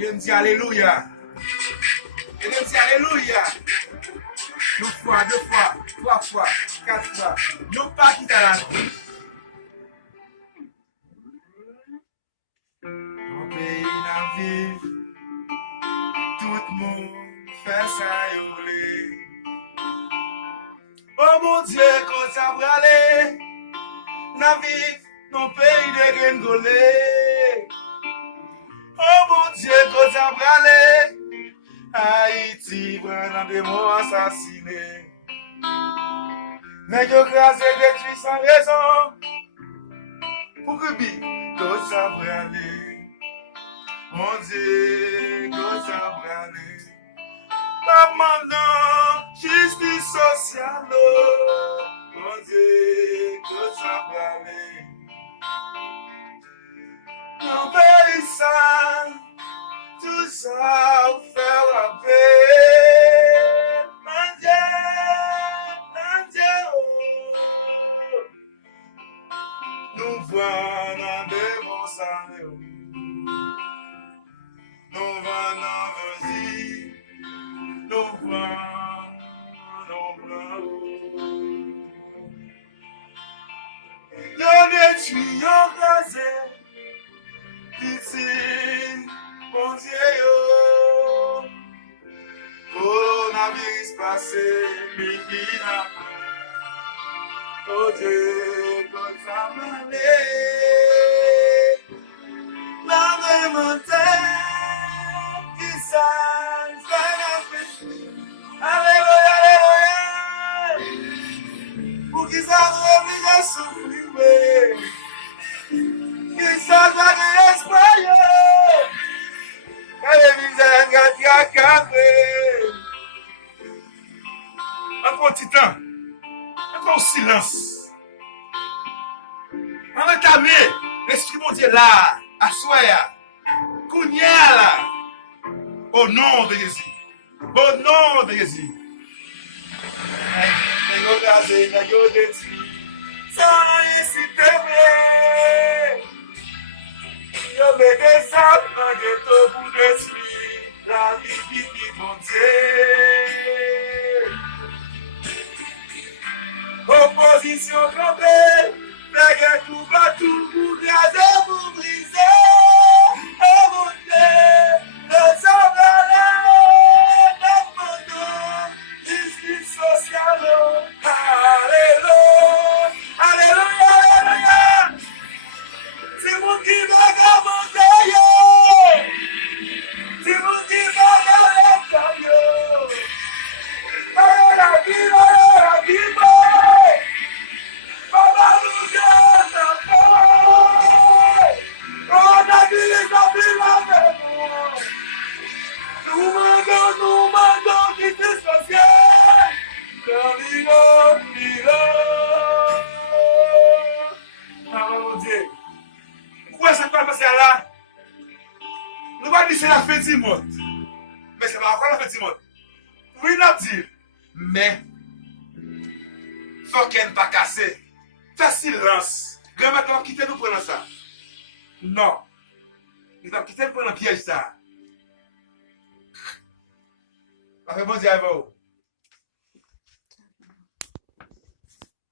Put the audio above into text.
Je me dis Alléluia. Je me dis Alléluia. Une fois, deux fois, trois fois, quatre fois. Nous pas quitter la vie. Mon pays n'a vivre. Tout le monde fait ça yolé. Oh mon Dieu, quand ça va aller. N'a vivre dans pays de Gengolé. Oh mon Dieu, quand ça va aller. Haïti, prend des mots assassinés. Mais je crase détruit sans raison. Pour que tout ça va aller. Mon Dieu, tout ça va aller. Commandant, justice sociale. Mon Dieu, tout ça va aller. Non, pays ça. Tout ça vous fait la paix. Mon Dieu, oh. Nous voyons dans des monstres. Nous voyons dans vos îles. Nous voyons dans blanc. Y'en détruit, y'en rasé. Ici. Mon Dieu, yo. Coronavirus passé, Mikina. Oh Dieu, quand ça m'allait. La remontée, qui ça, fait la fête. Alléluia, alléluia. Pour qui ça m'oblige à souffrir, qui ça va l'espoir. Encore un petit temps, encore un silence. On va tamer l'esprit mon Dieu là, à soi, Kounia là, au nom de Jésus. Au nom de Jésus. Sans hésiter, je vais descendre dans le ghetto pour détruire la vie qui monte. Opposition campée, fait tout partout pour graser, pour briser. Oh mon Dieu, le sang de la justice sociale. Alléluia, alléluia, alléluia. C'est mon qui va commander, yo. C'est mon qui va commander, yo. Oh la vie, oh la vie, oh. Papa nous donne la paix. Oh la vie, la vie. Nous mandons justice sociale. Terminons, ah mon Dieu. Pourquoi ça va passer là? Nous allons dire c'est la fête du monde. Mais c'est pas encore la fête du monde. Oui, nous dire. Mais, faut qu'elle ne pas casser. Fais silence. Grand-mère, tu quitter nous prendre ça. Non. Nous allons quitter nous prendre un piège ça. Après, bon Dieu,